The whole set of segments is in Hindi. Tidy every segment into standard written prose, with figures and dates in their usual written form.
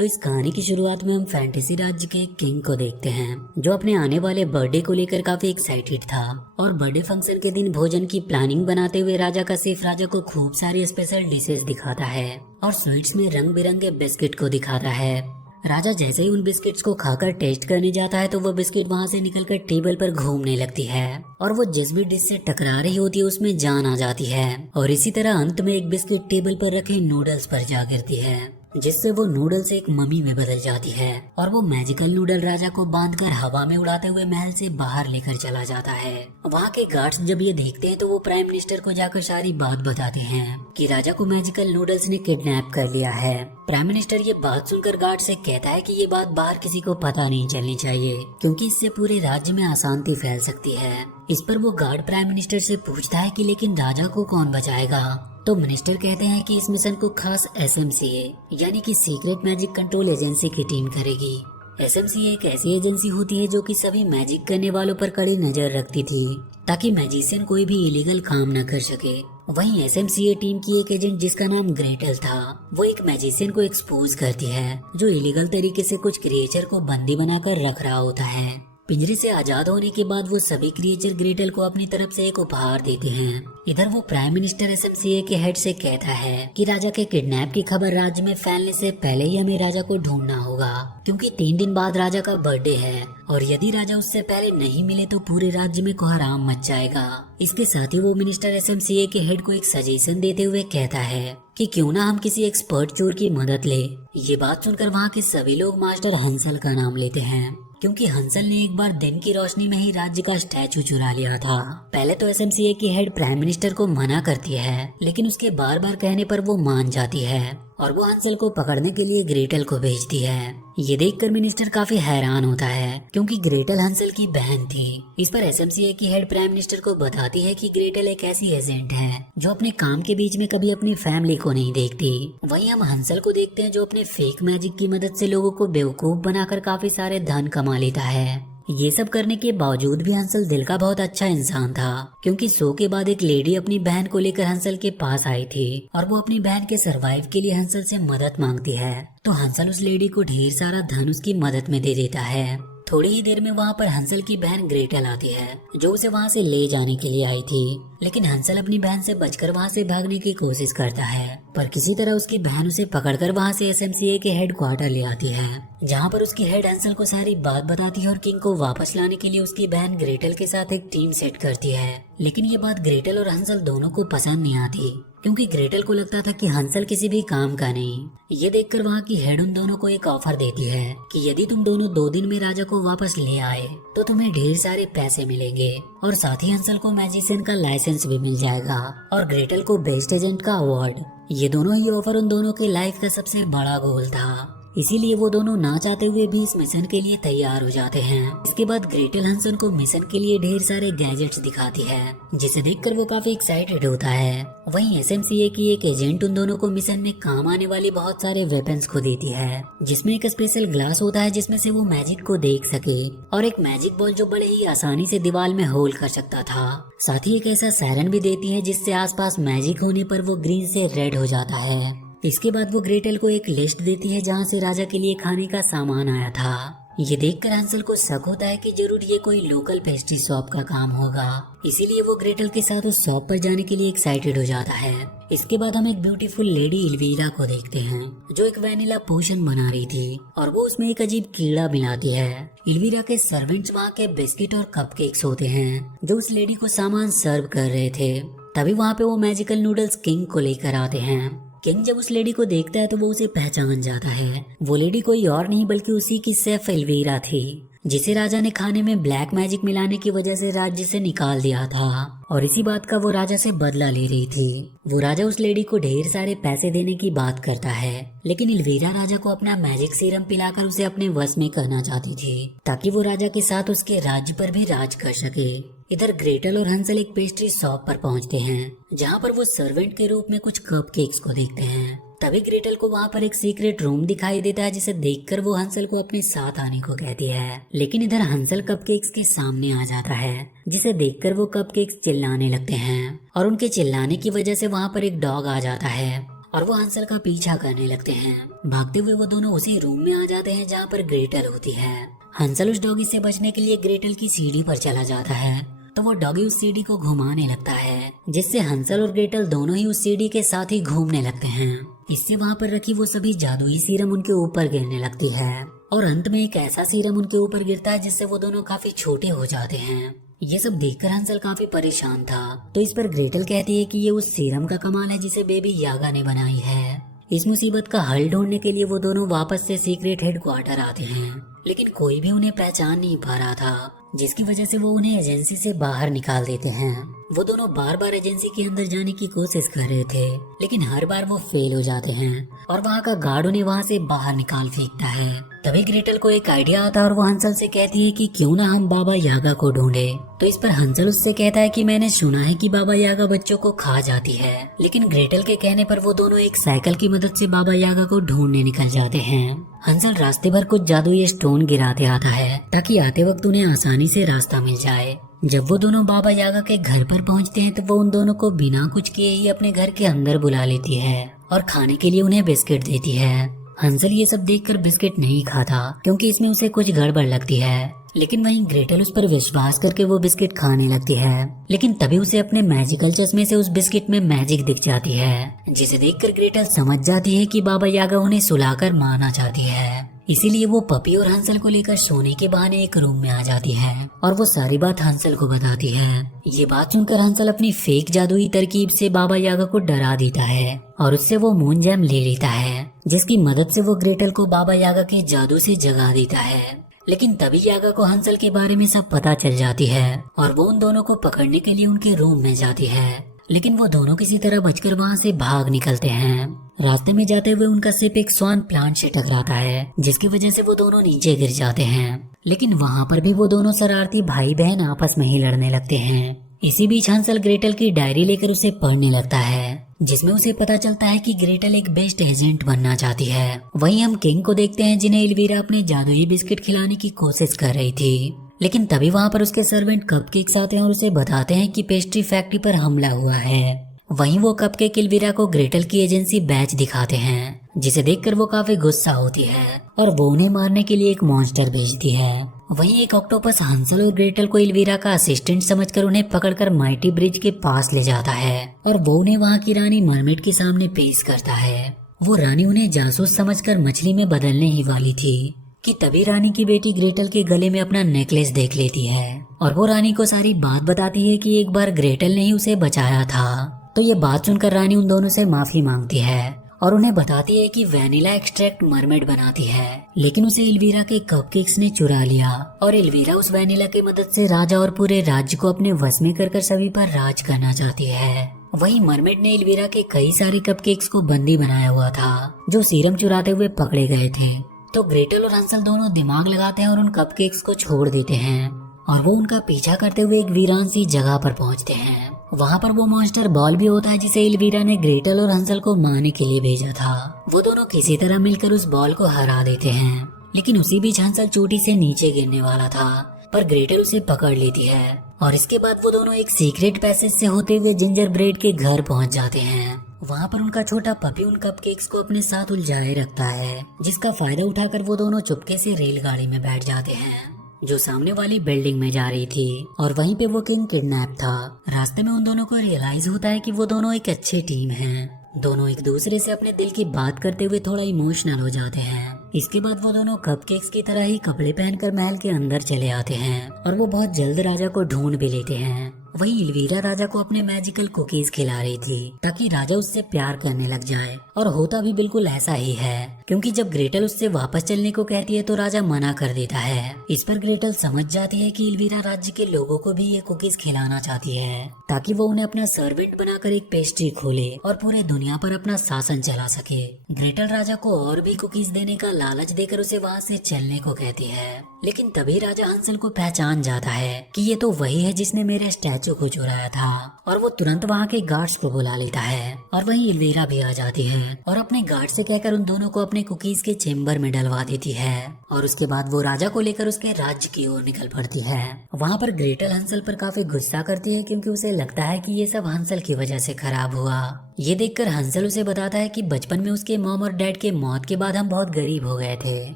तो इस कहानी की शुरुआत में हम फैंटेसी राज्य के किंग को देखते हैं, जो अपने आने वाले बर्थडे को लेकर काफी एक्साइटेड था। और बर्थडे फंक्शन के दिन भोजन की प्लानिंग बनाते हुए राजा का सेफ राजा को खूब सारी स्पेशल डिशेस दिखाता है और स्वीट्स में रंग बिरंगे बिस्किट को दिखाता है। राजा जैसे ही उन बिस्किट्स को खाकर टेस्ट करने जाता है तो वो बिस्किट वहाँ से निकलकर टेबल पर घूमने लगती है और वो जिस भी डिश से टकरा रही होती है उसमें जान आ जाती है। और इसी तरह अंत में एक बिस्किट टेबल पर रखे नूडल्स पर जा गिरती है, जिससे वो नूडल्स एक मम्मी में बदल जाती है और वो मैजिकल नूडल राजा को बांधकर हवा में उड़ाते हुए महल से बाहर लेकर चला जाता है। वहाँ के गार्ड्स जब ये देखते हैं तो वो प्राइम मिनिस्टर को जाकर सारी बात बताते हैं कि राजा को मैजिकल नूडल्स ने किडनैप कर लिया है। प्राइम मिनिस्टर ये बात सुनकर गार्ड से कहता है कि ये बात बाहर किसी को पता नहीं चलनी चाहिए, क्योंकि इससे पूरे राज्य में अशांति फैल सकती है। इस पर वो गार्ड प्राइम मिनिस्टर से पूछता है कि लेकिन राजा को कौन बचाएगा। तो मिनिस्टर कहते हैं कि इस मिशन को खास SMCA यानी कि सीक्रेट मैजिक कंट्रोल एजेंसी की टीम करेगी। SMCA एक ऐसी एजेंसी होती है जो कि सभी मैजिक करने वालों पर कड़ी नजर रखती थी, ताकि मैजिशियन कोई भी इलीगल काम न कर सके। वहीं SMCA टीम की एक एजेंट जिसका नाम ग्रेटल था, वो एक मैजिशियन को एक्सपोज करती है जो इलीगल तरीके से कुछ क्रिएचर को बंदी बनाकर रख रहा होता है। पिंजरे से आजाद होने के बाद वो सभी क्रिएचर ग्रेटल को अपनी तरफ से एक उपहार देते हैं। इधर वो प्राइम मिनिस्टर SMCA के हेड से कहता है कि राजा के किडनैप की खबर राज्य में फैलने से पहले ही हमें राजा को ढूंढना होगा, क्योंकि 3 दिन बाद राजा का बर्थडे है और यदि राजा उससे पहले नहीं मिले तो पूरे राज्य में कोहराम मच जाएगा। इसके साथ ही वो मिनिस्टर SMCA के हेड को एक सजेशन देते हुए कहता है कि क्यों ना हम किसी एक्सपर्ट चोर की मदद ले। ये बात सुनकर वहाँ के सभी लोग मास्टर हंसल का नाम लेते हैं, क्योंकि हंसल ने एक बार दिन की रोशनी में ही राज्य का स्टैचू चुरा लिया था। पहले तो SMCA की हेड प्राइम मिनिस्टर को मना करती है, लेकिन उसके बार बार कहने पर वो मान जाती है और वो हंसल को पकड़ने के लिए ग्रेटल को भेजती है। ये देखकर मिनिस्टर काफी हैरान होता है, क्योंकि ग्रेटल हंसल की बहन थी। इस पर SMCA की हेड प्राइम मिनिस्टर को बताती है कि ग्रेटल एक ऐसी एजेंट है जो अपने काम के बीच में कभी अपनी फैमिली को नहीं देखती। वहीं हम हंसल को देखते हैं जो अपने फेक मैजिक की मदद से लोगों को बेवकूफ बनाकर काफी सारे धन कमा लेता है। ये सब करने के बावजूद भी हंसल दिल का बहुत अच्छा इंसान था, क्योंकि शो के बाद एक लेडी अपनी बहन को लेकर हंसल के पास आई थी और वो अपनी बहन के सरवाइव के लिए हंसल से मदद मांगती है। तो हंसल उस लेडी को ढेर सारा धन उसकी मदद में दे देता है। थोड़ी ही देर में वहाँ पर हंसल की बहन ग्रेटल आती है, जो उसे वहाँ से ले जाने के लिए आई थी। लेकिन हंसल अपनी बहन से बचकर वहाँ से भागने की कोशिश करता है, पर किसी तरह उसकी बहन उसे पकड़कर वहाँ से SMCA के हेड क्वार्टर ले आती है, जहाँ पर उसकी हेड हंसल को सारी बात बताती है और किंग को वापस लाने के लिए उसकी बहन ग्रेटल के साथ एक टीम सेट करती है। लेकिन ये बात ग्रेटल और हंसल दोनों को पसंद नहीं आती, क्योंकि ग्रेटल को लगता था कि हंसल किसी भी काम का नहीं। ये देखकर वहाँ की हेड उन दोनों को एक ऑफर देती है कि यदि तुम दोनों 2 दिन में राजा को वापस ले आए तो तुम्हें ढेर सारे पैसे मिलेंगे और साथ ही हंसल को मैजिशियन का लाइसेंस भी मिल जाएगा और ग्रेटल को बेस्ट एजेंट का अवार्ड। ये दोनों ही ऑफर उन दोनों के लाइफ का सबसे बड़ा गोल था, इसीलिए वो दोनों ना चाहते हुए भी इस मिशन के लिए तैयार हो जाते हैं। इसके बाद ग्रेटल हंसन को मिशन के लिए ढेर सारे गैजेट्स दिखाती है, जिसे देखकर वो काफी एक्साइटेड होता है। वहीं SMCA की एक एजेंट उन दोनों को मिशन में काम आने वाली बहुत सारे वेपन्स को देती है, जिसमें एक स्पेशल ग्लास होता है जिसमें से वो मैजिक को देख सके और एक मैजिक बॉल जो बड़े ही आसानी से दीवार में होल कर सकता था। साथ ही एक ऐसा सायरन भी देती है जिससे आसपास मैजिक होने पर वो ग्रीन से रेड हो जाता है। इसके बाद वो ग्रेटल को एक लिस्ट देती है जहाँ से राजा के लिए खाने का सामान आया था। ये देखकर हंसल को शक होता है कि जरूर ये कोई लोकल पेस्ट्री शॉप का काम होगा, इसीलिए वो ग्रेटल के साथ उस शॉप पर जाने के लिए एक्साइटेड हो जाता है। इसके बाद हम एक ब्यूटीफुल लेडी इल्वीरा को देखते हैं, जो एक वैनिला पोशन बना रही थी और वो उसमें एक अजीब कीड़ा मिलाती है। इल्वीरा के सर्वेंट्स वहाँ के बिस्किट और कपकेक्स होते हैं जो उस लेडी को सामान सर्व कर रहे थे। तभी वहाँ पे वो मैजिकल नूडल्स किंग को लेकर आते हैं। किंग जब उस लेडी को देखता है तो वो उसे पहचान जाता है। वो लेडी कोई और नहीं बल्कि उसी की शेफ एल्वीरा थी, जिसे राजा ने खाने में ब्लैक मैजिक मिलाने की वजह से राज्य से निकाल दिया था और इसी बात का वो राजा से बदला ले रही थी। वो राजा उस लेडी को ढेर सारे पैसे देने की बात करता है, लेकिन एल्वीरा राजा को अपना मैजिक सीरम पिलाकर उसे अपने वश में करना चाहती थी, ताकि वो राजा के साथ उसके राज्य पर भी राज कर सके। इधर ग्रेटल और हंसल एक पेस्ट्री शॉप पर पहुंचते हैं, जहां पर वो सर्वेंट के रूप में कुछ कपकेक्स को देखते हैं। तभी ग्रेटल को वहाँ पर एक सीक्रेट रूम दिखाई देता है, जिसे देखकर वो हंसल को अपने साथ आने को कहती है। लेकिन इधर हंसल कपकेक्स के सामने आ जाता है, जिसे देखकर वो कपकेक्स चिल्लाने लगते हैं और उनके चिल्लाने की वजह से वहाँ पर एक डॉग आ जाता है और वो हंसल का पीछा करने लगते हैं। भागते हुए वो दोनों उसी रूम में आ जाते हैं जहाँ पर ग्रेटल होती है। हंसल उस डॉगी से बचने के लिए ग्रेटल की सीढ़ी पर चला जाता है, तो वो डॉगी उस सीढ़ी को घुमाने लगता है, जिससे हंसल और ग्रेटल दोनों ही उस सीढ़ी के साथ ही घूमने लगते हैं। इससे वहाँ पर रखी वो सभी जादुई सीरम उनके ऊपर गिरने लगती है और अंत में एक ऐसा सीरम उनके ऊपर गिरता है जिससे वो दोनों काफी छोटे हो जाते हैं। ये सब देखकर हंसल काफी परेशान था, तो इस पर ग्रेटल कहती है कि ये उस सीरम का कमाल है जिसे बेबी यागा ने बनाई है। इस मुसीबत का हल ढूंढने के लिए वो दोनों वापस से सीक्रेट हेडक्वार्टर आते हैं, लेकिन कोई भी उन्हें पहचान नहीं पा रहा था, जिसकी वजह से वो उन्हें एजेंसी से बाहर निकाल देते हैं। वो दोनों बार बार एजेंसी के अंदर जाने की कोशिश कर रहे थे, लेकिन हर बार वो फेल हो जाते हैं और वहाँ का गार्ड उन्हें वहाँ से बाहर निकाल फेंकता है। तभी ग्रेटल को एक आइडिया आता है और वो हंसल से कहती है कि क्यों ना हम बाबा यागा को ढूंढे। तो इस पर हंसल उससे कहता है कि मैंने सुना है कि बाबा यागा बच्चों को खा जाती है, लेकिन ग्रेटल के कहने पर वो दोनों एक साइकिल की मदद से बाबा यागा को ढूंढने निकल जाते हैं। हंसल रास्ते भर कुछ जादुई स्टोन गिराते आता है ताकि आते वक्त उन्हें आसानी से रास्ता मिल जाए। जब वो दोनों बाबा यागा के घर पर पहुंचते हैं तो वो उन दोनों को बिना कुछ किए ही अपने घर के अंदर बुला लेती है और खाने के लिए उन्हें बिस्किट देती है। हंसल ये सब देखकर बिस्किट नहीं खाता क्योंकि इसमें उसे कुछ गड़बड़ लगती है, लेकिन वहीं ग्रेटल उस पर विश्वास करके वो बिस्किट खाने लगती है। लेकिन तभी उसे अपने मैजिकल चश्मे से उस बिस्किट में मैजिक दिख जाती है, जिसे देखकर ग्रेटल समझ जाती है कि बाबा यागा उन्हें सुलाकर मारना चाहती है। इसीलिए वो पपी और हंसल को लेकर सोने के बहाने एक रूम में आ जाती है और वो सारी बात हंसल को बताती है। ये बात सुनकर हंसल अपनी फेक जादुई तरकीब से बाबा यागा को डरा देता है और उससे वो मून जैम ले लेता है, जिसकी मदद से वो ग्रेटल को बाबा यागा के जादू से जगा देता है। लेकिन तभी यागा को हंसल के बारे में सब पता चल जाती है और वो उन दोनों को पकड़ने के लिए उनके रूम में जाती है, लेकिन वो दोनों किसी तरह बचकर वहाँ से भाग निकलते हैं। रास्ते में जाते हुए उनका सिर्फ एक स्वान प्लांट से टकराता है, जिसकी वजह से वो दोनों नीचे गिर जाते हैं। लेकिन वहाँ पर भी वो दोनों शरारती भाई बहन आपस में ही लड़ने लगते हैं। इसी बीच हंसल ग्रेटल की डायरी लेकर उसे पढ़ने लगता है, जिसमें उसे पता चलता है कि ग्रेटल एक बेस्ट एजेंट बनना चाहती है। वहीं हम किंग को देखते हैं जिन्हें एल्वीरा अपने जादुई बिस्किट खिलाने की कोशिश कर रही थी, लेकिन तभी वहाँ पर उसके सर्वेंट कपकेक्स आते हैं और उसे बताते हैं कि पेस्ट्री फैक्ट्री पर हमला हुआ है। वहीं वो कपकेक एल्वीरा को ग्रेटल की एजेंसी बैच दिखाते हैं, जिसे देखकर वो काफी गुस्सा होती है और वो उन्हें मारने के लिए एक मॉन्स्टर भेजती है। वहीं एक ऑक्टोपस हंसल और ग्रेटल को एल्वीरा का असिस्टेंट समझकर उन्हें पकड़कर माइटी ब्रिज के पास ले जाता है और वो उन्हें वहाँ की रानी मरमेड के सामने पेश करता है। वो रानी उन्हें जासूस समझकर मछली में बदलने ही वाली थी कि तभी रानी की बेटी ग्रेटल के गले में अपना नेकलेस देख लेती है और वो रानी को सारी बात बताती है कि एक बार ग्रेटल ने ही उसे बचाया था। तो ये बात सुनकर रानी उन दोनों से माफी मांगती है और उन्हें बताती है कि वैनिला एक्सट्रैक्ट मरमेड बनाती है, लेकिन उसे एल्वीरा के कपकेक्स ने चुरा लिया और एल्वीरा उस वैनिला की मदद से राजा और पूरे राज्य को अपने वश में कर सभी पर राज करना चाहती है। वहीं मरमेड ने एल्वीरा के कई सारे कपकेक्स को बंदी बनाया हुआ था जो सीरम चुराते हुए पकड़े गए थे। तो ग्रेटल और हंसल दोनों दिमाग लगाते हैं और उन कपकेक्स को छोड़ देते हैं और वो उनका पीछा करते हुए एक वीरान सी जगह पर पहुंचते हैं। वहाँ पर वो मॉन्स्टर बॉल भी होता है जिसे एल्वीरा ने ग्रेटल और हंसल को मारने के लिए भेजा था। वो दोनों किसी तरह मिलकर उस बॉल को हरा देते हैं, लेकिन उसी बीच हंसल चोटी से नीचे गिरने वाला था, पर ग्रेटल उसे पकड़ लेती है और इसके बाद वो दोनों एक सीक्रेट पैसेज से होते हुए जिंजर ब्रेड के घर पहुँच जाते हैं। वहाँ पर उनका छोटा पपी उन कपकेक्स को अपने साथ उलझाए रखता है, जिसका फायदा उठाकर वो दोनों चुपके से रेलगाड़ी में बैठ जाते हैं जो सामने वाली बिल्डिंग में जा रही थी और वहीं पे वो किंग किडनैप था। रास्ते में उन दोनों को रियलाइज होता है कि वो दोनों एक अच्छे टीम हैं। दोनों एक दूसरे से अपने दिल की बात करते हुए थोड़ा इमोशनल हो जाते हैं। इसके बाद वो दोनों कपकेक्स की तरह ही कपड़े पहनकर महल के अंदर चले आते हैं और वो बहुत जल्द राजा को ढूंढ भी लेते हैं। वहीं एल्वीरा राजा को अपने मैजिकल कुकीज खिला रही थी ताकि राजा उससे प्यार करने लग जाए, और होता भी बिल्कुल ऐसा ही है क्योंकि जब ग्रेटल उससे वापस चलने को कहती है तो राजा मना कर देता है। इस पर ग्रेटल समझ जाती है कि एल्वीरा राज्य के लोगों को भी ये कुकीज खिलाना चाहती है ताकि वो उन्हें अपना सर्वेंट बनाकर एक पेस्ट्री खोले और पूरे दुनिया पर अपना शासन चला सके। ग्रेटल राजा को और भी कुकीज देने का लालच देकर उसे वहाँ से चलने को कहती है, लेकिन तभी राजा हंसल को पहचान जाता है कि ये तो वही है जिसने मेरे स्टैचू को चुराया था और वो तुरंत वहाँ के गार्ड्स को बुला लेता है और वहीं एल्वीरा भी आ जाती है और अपने गार्ड से कहकर उन दोनों को अपने कुकीज के चेम्बर में डलवा देती है और उसके बाद वो राजा को लेकर उसके राज्य की ओर निकल पड़ती है। वहाँ पर ग्रेटल हंसल पर काफी गुस्सा करती है क्योंकि उसे लगता है कि ये सब हंसल की वजह से खराब हुआ, ये देखकर हंसल उसे बताता है कि बचपन में उसके मॉम और डैड के मौत के बाद हम बहुत गरीब हो गए थे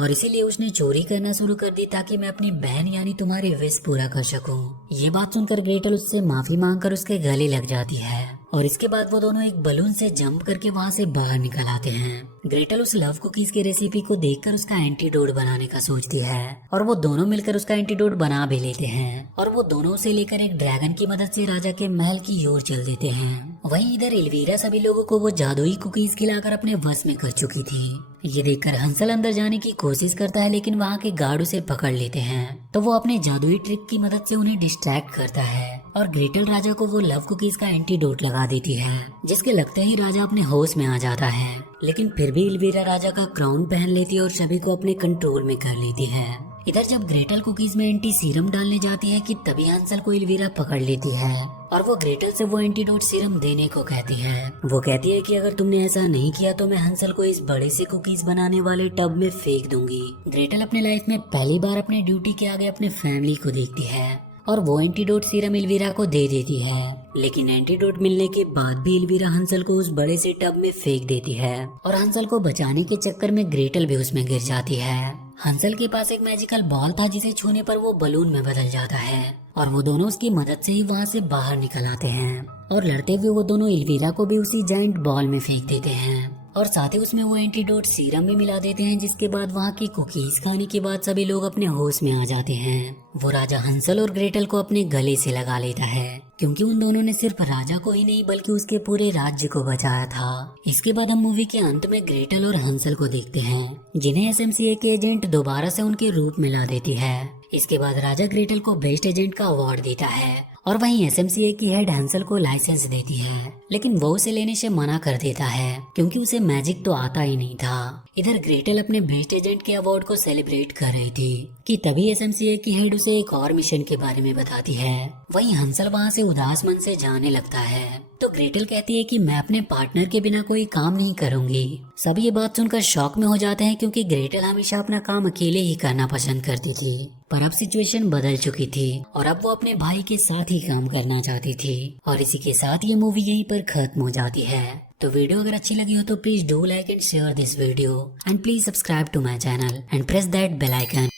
और इसीलिए उसने चोरी करना शुरू कर दी ताकि मैं अपनी बहन यानी तुम्हारे विश पूरा कर सकूं। ये बात सुनकर ग्रेटल उससे माफी मांगकर उसके गले लग जाती है और इसके बाद वो दोनों एक बलून से जंप करके वहाँ से बाहर निकल आते हैं। ग्रेटल उस लव कुकीज के रेसिपी को देखकर उसका एंटीडोट बनाने का सोचती है और वो दोनों मिलकर उसका एंटीडोट बना भी लेते हैं और वो दोनों उसे लेकर एक ड्रैगन की मदद से राजा के महल की ओर चल देते हैं। वहीं इधर एल्वीरा सभी लोगों को वो जादुई कुकीज खिलाकर अपने वश में कर चुकी थी। ये देखकर हंसल अंदर जाने की कोशिश करता है लेकिन वहाँ के गार्ड उसे पकड़ लेते हैं तो वो अपने जादुई ट्रिक की मदद से उन्हें डिस्ट्रैक्ट करता है और ग्रेटल राजा को वो लव कुकीज का एंटीडोट लगा देती है जिसके लगते ही राजा अपने होश में आ जाता है। लेकिन फिर भी एल्वीरा राजा का क्राउन पहन लेती है और सभी को अपने कंट्रोल में कर लेती है। इधर जब ग्रेटल कुकीज में एंटी सीरम डालने जाती है कि तभी हंसल को एल्वीरा पकड़ लेती है और वो ग्रेटल से वो एंटीडोट सीरम देने को कहती है। वो कहती है कि अगर तुमने ऐसा नहीं किया तो मैं हंसल को इस बड़े से कुकीज बनाने वाले टब में फेंक दूंगी। ग्रेटल अपने लाइफ में पहली बार अपने ड्यूटी के आगे अपने फैमिली को देखती है और वो एंटीडोट सीरम एल्वीरा को दे देती है। लेकिन एंटीडोट मिलने के बाद भी एल्वीरा हंसल को उस बड़े से टब में फेंक देती है और हंसल को बचाने के चक्कर में ग्रेटल भी उसमें गिर जाती है। हंसल के पास एक मैजिकल बॉल था जिसे छूने पर वो बलून में बदल जाता है और वो दोनों उसकी मदद से ही वहाँ से बाहर निकल आते हैं और लड़ते हुए वो दोनों एल्वीरा को भी उसी जाइंट बॉल में फेंक देते हैं और साथ ही उसमें वो एंटीडोट सीरम भी मिला देते हैं जिसके बाद वहाँ की कुकीज खाने के बाद सभी लोग अपने होश में आ जाते हैं। वो राजा हंसल और ग्रेटल को अपने गले से लगा लेता है क्योंकि उन दोनों ने सिर्फ राजा को ही नहीं बल्कि उसके पूरे राज्य को बचाया था। इसके बाद हम मूवी के अंत में ग्रेटल और हंसल को देखते हैं जिन्हें एसएमसीए के एजेंट दोबारा से उनके रूप में ला देती है। इसके बाद राजा ग्रेटल को बेस्ट एजेंट का अवार्ड देता है और वहीं एसएमसीए की हेड हंसल को लाइसेंस देती है लेकिन वो उसे लेने से मना कर देता है क्योंकि उसे मैजिक तो आता ही नहीं था। इधर ग्रेटल अपने बेस्ट एजेंट के अवार्ड को सेलिब्रेट कर रही थी कि तभी एसएमसीए की हेड उसे एक और मिशन के बारे में बताती है। वहीं हंसल वहाँ से उदास मन से जाने लगता है तो ग्रेटल कहती है कि मैं अपने पार्टनर के बिना कोई काम नहीं करूंगी। सब ये बात सुनकर शॉक में हो जाते हैं क्योंकि ग्रेटल हमेशा अपना काम अकेले ही करना पसंद करती थी पर अब सिचुएशन बदल चुकी थी और अब वो अपने भाई के साथ ही काम करना चाहती थी। और इसी के साथ ये मूवी यहीं पर खत्म हो जाती है। तो वीडियो अगर अच्छी लगी हो तो please do like and share this video and please subscribe to my channel and press that bell icon.